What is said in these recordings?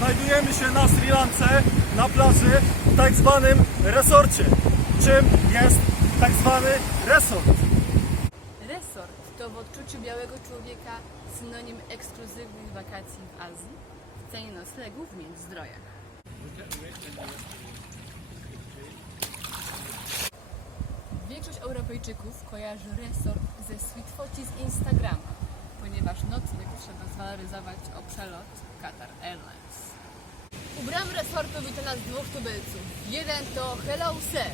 Znajdujemy się na Sri Lance, na plaży, w tak zwanym resorcie. Czym jest tak zwany resort? Resort to w odczuciu białego człowieka synonim ekskluzywnych wakacji w Azji w cenie noclegu w Międzyzdrojach. Większość Europejczyków kojarzy resort ze sweet z Instagrama, ponieważ nocleg trzeba zwaloryzować o przelot Qatar Airlines. U bram resortu wita nas dwóch tubylców. Jeden to Hello Sir.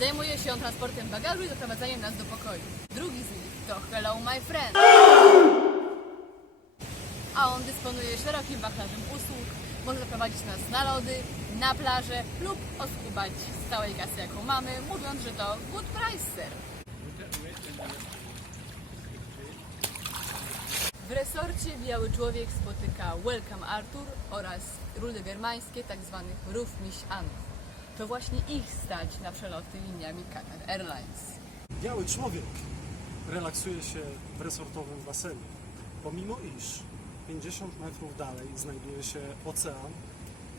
Zajmuje się transportem bagażu i doprowadzaniem nas do pokoju. Drugi z nich to Hello My Friend. A on dysponuje szerokim wachlarzem usług. Może zaprowadzić nas na lody, na plażę lub oskubać z całej kasy jaką mamy, mówiąc, że to good price sir. W resorcie biały człowiek spotyka Welcome Arthur oraz rudy germańskie, tak zwanych rów Anów. To właśnie ich stać na przeloty liniami Qatar Airlines. Biały człowiek relaksuje się w resortowym basenie. Pomimo iż 50 metrów dalej znajduje się ocean,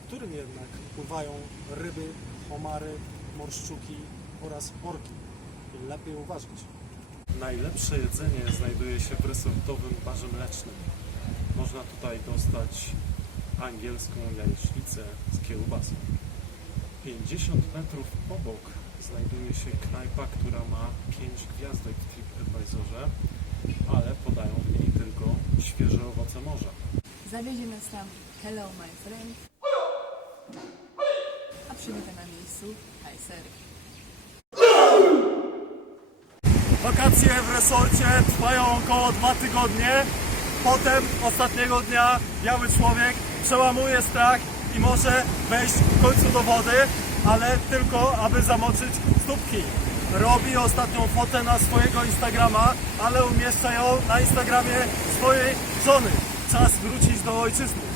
w którym jednak pływają ryby, homary, morszczuki oraz orki. Lepiej uważać. Najlepsze jedzenie znajduje się w resortowym barze mlecznym. Można tutaj dostać angielską jajecznicę z kiełbasą. 50 metrów obok znajduje się knajpa, która ma 5 gwiazdek w TripAdvisorze, ale podają w niej tylko świeże owoce morza. Zawiezie nas tam Hello My Friend, a przywita na miejscu Hi Sir. Wakacje w resorcie trwają około dwa tygodnie. Potem ostatniego dnia biały człowiek przełamuje strach i może wejść w końcu do wody, ale tylko aby zamoczyć stópki. Robi ostatnią fotę na swojego Instagrama, ale umieszcza ją na Instagramie swojej żony. Czas wrócić do ojczyzny.